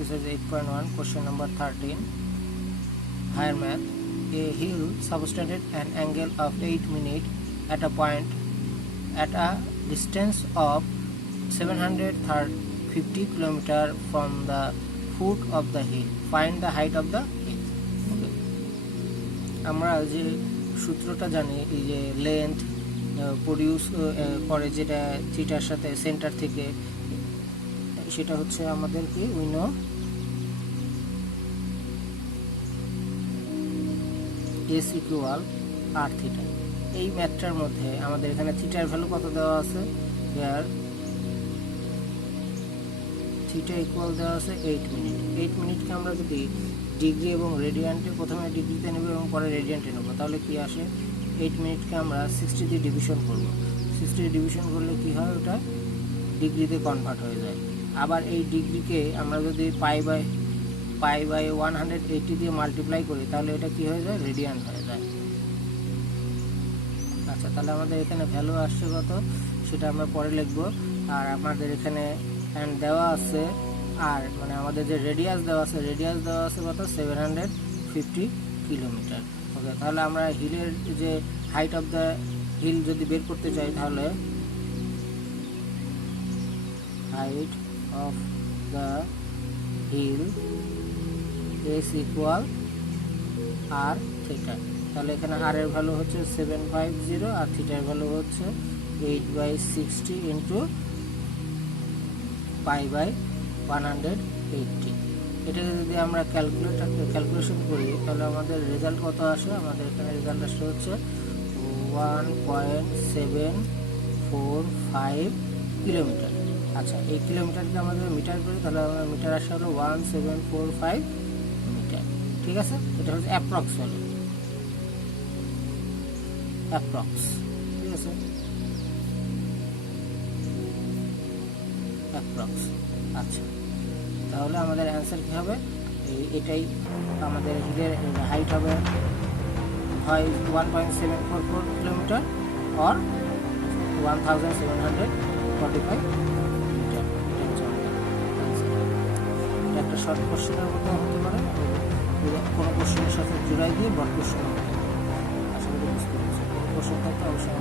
exercise 8.1, question number 13, higher math. A hill subtended an angle of 8 minutes at a point at a distance of 750 km from the foot of the hill. Find the height of the hill. Okay. আমরা যে সূত্রটা জানি, এই যে length produce করে যেটা থিটার সাথে সেন্টার থেকে, সেটা হচ্ছে আমাদের কি we know s equal r theta. এই ম্যাথটার মধ্যে আমাদের এখানে থিটার ভ্যালু কত দেওয়া আছে, হেয়ার থিটা ইকুয়াল দেওয়া আছে 8 মিনিট। 8 মিনিটকে আমরা যদি ডিগ্রি এবং রেডিয়ান্টে, প্রথমে ডিগ্রিতে নেব এবং পরে রেডিয়ান্টে নেব, তাহলে কি আসে, 8 মিনিটকে আমরা 60 দিয়ে ডিভিশন করব। 60 দিয়ে ডিভিশন করলে কি হয়, ওটা ডিগ্রিতে কনভার্ট হয়ে যায়। আবার এই ডিগ্রিকে আমরা যদি পাই বাই 180 দিয়ে মাল্টিপ্লাই করি, তাহলে এটা কি হয়ে যায়, রেডিয়ান হয়ে যায়। আচ্ছা, তাহলে আমাদের এখানে ভ্যালু আসছে কত, সেটা আমরা পরে লিখব। আর আমাদের এখানে অ্যান্ড দেওয়া আছে আর, মানে আমাদের যে রেডিয়াস দেওয়া আছে কত, 750 কিলোমিটার। ওকে, তাহলে আমরা হিলের যে হাইট অফ দ্য হিল যদি বের করতে চাই, তাহলে height of the hill s equal r theta. তাহলে এখানে আর এর ভ্যালু হচ্ছে 750 আর থিটার ভ্যালু হচ্ছে 8/60 ইন্টু π/180। এটাকে যদি আমরা ক্যালকুলেশন করি, তাহলে আমাদের রেজাল্ট কত আসে, আমাদের এখানে রেজাল্ট আসে হচ্ছে 1.745 কিলোমিটার। আচ্ছা, এই কিলোমিটারকে আমাদের মিটার করি, তাহলে আমরা মিটার আসে হলো 1745 মিটার। ঠিক আছে, এটা হচ্ছে অ্যাপ্রক্স ভ্যালু, অ্যাপ্রক্স। ঠিক আছে, অ্যাপ্রক্স। আচ্ছা, তাহলে আমাদের অ্যান্সার কী হবে, এটাই আমাদের হিলের হাইট হবে হয় 1.744 কিলোমিটার অর 1745 মিটার। এটা হচ্ছে আমাদের অ্যান্সার। এটা একটা শর্ট কোশ্চেনের মতো হতে পারে, কোনো কোশ্চেনের সাথে জুড়াই দিয়ে বড় কোশ্চেন হতে পারে। আশা করি বুঝতে পেরেছি। কোনো কোশ্চেন থাকলে অবশ্যই